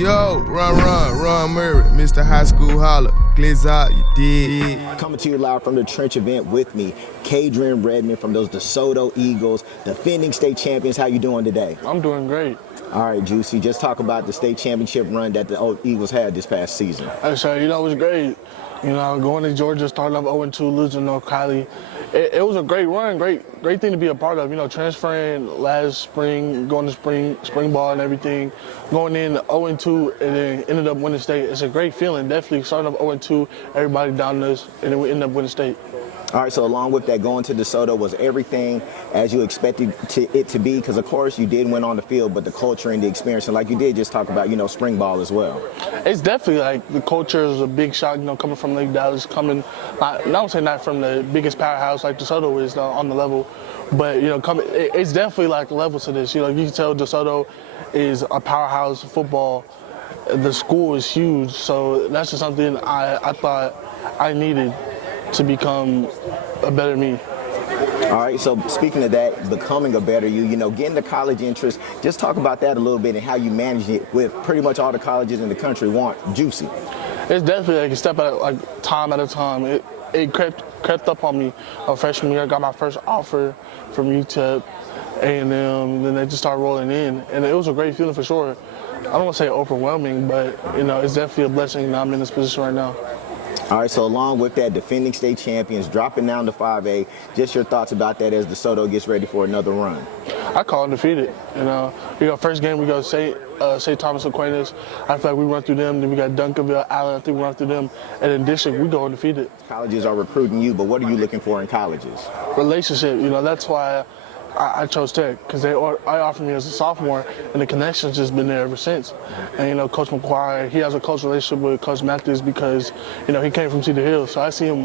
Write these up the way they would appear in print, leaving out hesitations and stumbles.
Yo, run, Murray, Mr. High School Holler. Glitz out, you did. Coming to you live from the TRNCH event with me, Aiden Redmond from those DeSoto Eagles, defending state champions. How you doing today? I'm doing great. All right, Juicy, just talk about the state championship run that the Eagles had this past season. So, it was great. Going to Georgia, starting off 0-2, losing North Cali. It was a great run, great thing to be a part of. Transferring last spring, going to spring ball and everything, going in 0-2 and then ended up winning state. It's a great feeling, definitely starting off 0-2, everybody down us, and then we ended up winning state. All right, so along with that, going to DeSoto was everything as you expected it to be, because of course you did win on the field, but the culture and the experience, and like you did just talk about, spring ball as well. It's definitely like the culture is a big shock, coming from Lake Dallas, I don't say not from the biggest powerhouse like DeSoto is on the level, but it's definitely like a level to this. You can tell DeSoto is a powerhouse football. The school is huge, so that's just something I thought I needed to become a better me. All right, so speaking of that, becoming a better you, getting the college interest, just talk about that a little bit and how you manage it with pretty much all the colleges in the country want Juicy. It's definitely like a step at time at a time. It crept up on me. Freshman year, I got my first offer from UTEP, A&M, and then they just started rolling in, and it was a great feeling for sure. I don't want to say overwhelming, but it's definitely a blessing that I'm in this position right now. All right, so along with that, defending state champions, dropping down to 5A, just your thoughts about that as DeSoto gets ready for another run. I call it defeated. First game we go St. Thomas Aquinas. I feel like we run through them. Then we got Duncanville, Allen. I think we run through them. And in district, we go undefeated. Colleges are recruiting you, but what are you looking for in colleges? Relationship. That's why I chose Tech, because I offered me as a sophomore, and the connection's just been there ever since. And Coach McQuarrie, he has a close relationship with Coach Matthews because he came from Cedar Hill, so I see him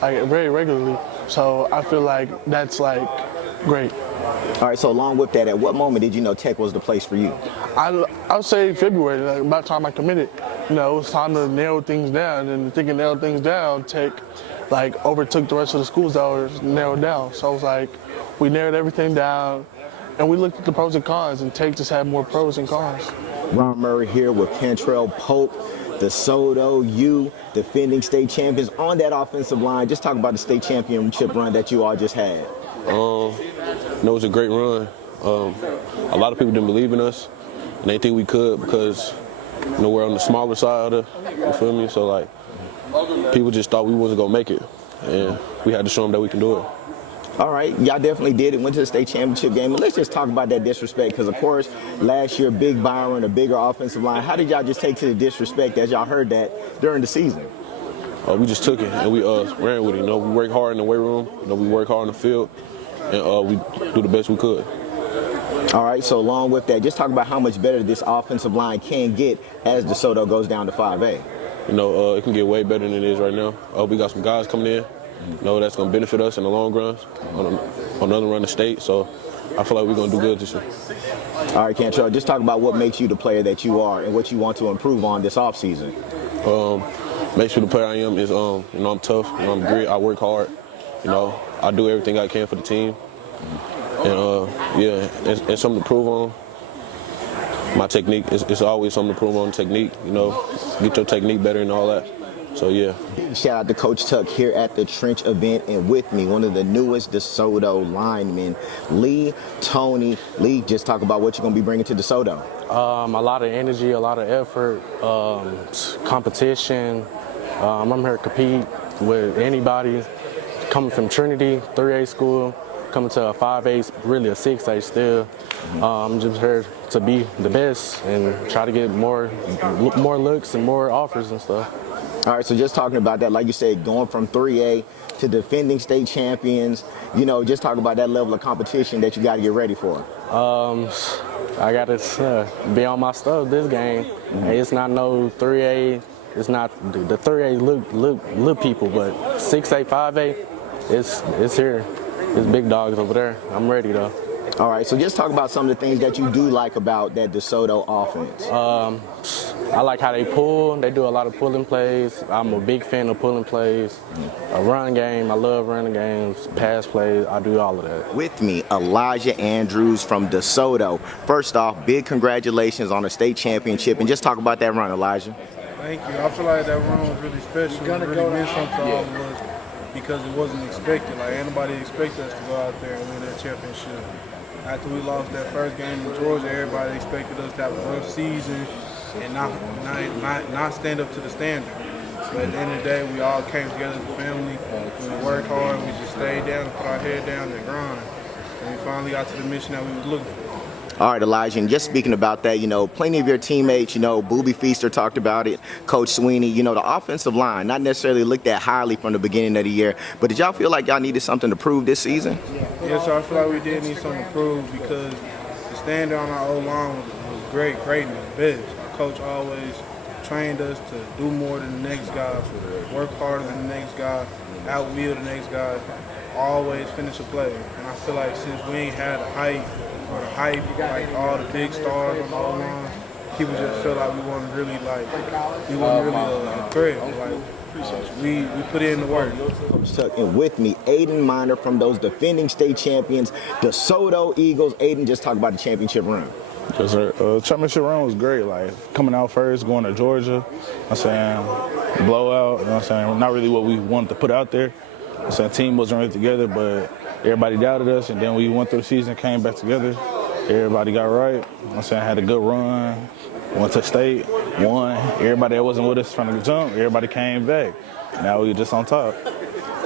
very regularly. So I feel like that's great. All right, so along with that, at what moment did you know Tech was the place for you? I would say February, about the time I committed. It was time to narrow things down, and thinking narrow things down, Tech overtook the rest of the schools that were narrowed down. So I was like, we narrowed everything down, and we looked at the pros and cons, and Tech just had more pros and cons. Ron Murray here with Cantrell Polk, DeSoto U, defending state champions on that offensive line. Just talk about the state championship run that you all just had. It was a great run. A lot of people didn't believe in us, and they think we could because we're on the smaller side of you feel me? So people just thought we wasn't gonna make it, and we had to show them that we can do it. All right, y'all definitely did it, went to the state championship game, and let's just talk about that disrespect, because of course, last year, Big Byron, a bigger offensive line. How did y'all just take to the disrespect as y'all heard that during the season? We just took it, and we ran with it. We work hard in the weight room, we work hard on the field, and we do the best we could. All right, so along with that, just talk about how much better this offensive line can get as DeSoto goes down to 5A. It can get way better than it is right now. We got some guys coming in. That's going to benefit us in the long run on another run of state. So I feel like we're going to do good this year. All right, Cantrell, just talk about what makes you the player that you are and what you want to improve on this offseason. Makes me the player I am is, I'm tough, I'm grit, I work hard. I do everything I can for the team. And, it's something to prove on. My technique, it's always something to prove on technique, get your technique better and all that. So, yeah. Shout out to Coach Tuck here at the TRNCH event, and with me, one of the newest DeSoto linemen, Lee Tony. Lee, just talk about what you're going to be bringing to DeSoto. A lot of energy, a lot of effort, competition. I'm here to compete with anybody. Coming from Trinity, 3A school, coming to a 5A, really a 6A still. I'm just here to be the best and try to get more looks and more offers and stuff. All right, so just talking about that, like you said, going from 3A to defending state champions, just talk about that level of competition that you got to get ready for. I got to be on my stuff this game. It's not no 3A. It's not the 3A look people, but 6A, 5A, it's here. It's big dogs over there. I'm ready though. All right, so just talk about some of the things that you do like about that DeSoto offense. I like how they pull. They do a lot of pulling plays. I'm a big fan of pulling plays. A run game, I love running games. Pass plays, I do all of that. With me, Elijah Andrews from DeSoto. First off, big congratulations on a state championship, and just talk about that run, Elijah. Thank you. I feel like that run was really special. It really meant something to all of us because it wasn't expected. Like, anybody expected us to go out there and win that championship. After we lost that first game in Georgia, everybody expected us to have a rough season and not stand up to the standard. But at the end of the day, we all came together as a family. We worked hard. We just stayed down and put our head down and grind. And we finally got to the mission that we was looking for. All right, Elijah, and just speaking about that, plenty of your teammates, Booby Feaster talked about it, Coach Sweeney, the offensive line, not necessarily looked at highly from the beginning of the year, but did y'all feel like y'all needed something to prove this season? Yes, so I feel like we did need something to prove because the standard on our O-line was greatness, best. Our coach always trained us to do more than the next guy, work harder than the next guy, outwield the next guy, always finish a play. And I feel like since we ain't had the hype, like all the big stars on the O-line, people just feel like we wasn't really a threat. Like we put in the work. And with me, Aaden Minor from those defending state champions, DeSoto Eagles. Aiden, just talk about the championship run. Yes, sir. Championship run was great. Like coming out first, going to Georgia. Blowout. Not really what we wanted to put out there. Team wasn't really together, but everybody doubted us, and then we went through the season, came back together. Everybody got right. Had a good run. Went to state, won. Everybody that wasn't with us from the jump, everybody came back. Now we just on top.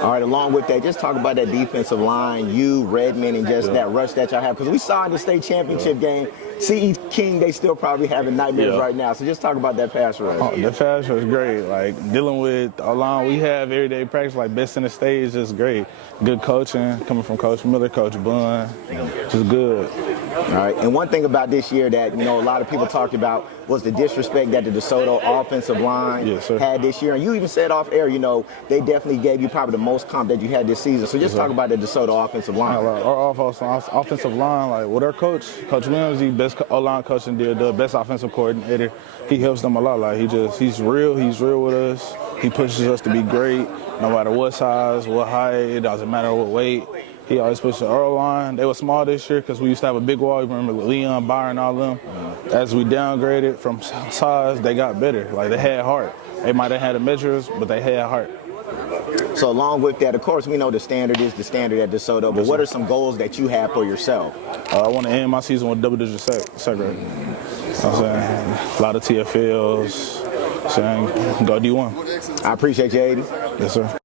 All right, along with that, just talk about that defensive line, you, Redmond, and just that rush that y'all have. Because we saw in the state championship game, C.E. King, they still probably having nightmares right now. So just talk about that pass rush. Oh, the pass rush is great. Like dealing with a line we have everyday practice, like best in the state is just great. Good coaching coming from Coach Miller, Coach Bunn, just good. All right, and one thing about this year that a lot of people talked about was the disrespect that the DeSoto offensive line had this year. And you even said off air, they definitely gave you probably the most comp that you had this season. So just talk about the DeSoto offensive line. Our offensive line, like with our coach Williams, the best O-line coach and the best offensive coordinator. He helps them a lot. Like he's real with us. He pushes us to be great, no matter what size, what height. It doesn't matter what weight. He always pushes our line. They were small this year because we used to have a big wall. You remember Leon, Byron, all them. As we downgraded from size, they got better. Like they had heart. They might have had the measures, but they had heart. So along with that, of course, we know the standard is the standard at DeSoto, but what are some goals that you have for yourself? I want to end my season with double-digit sack rate. A lot of TFLs, go D1. I appreciate you, Aiden. Yes, sir.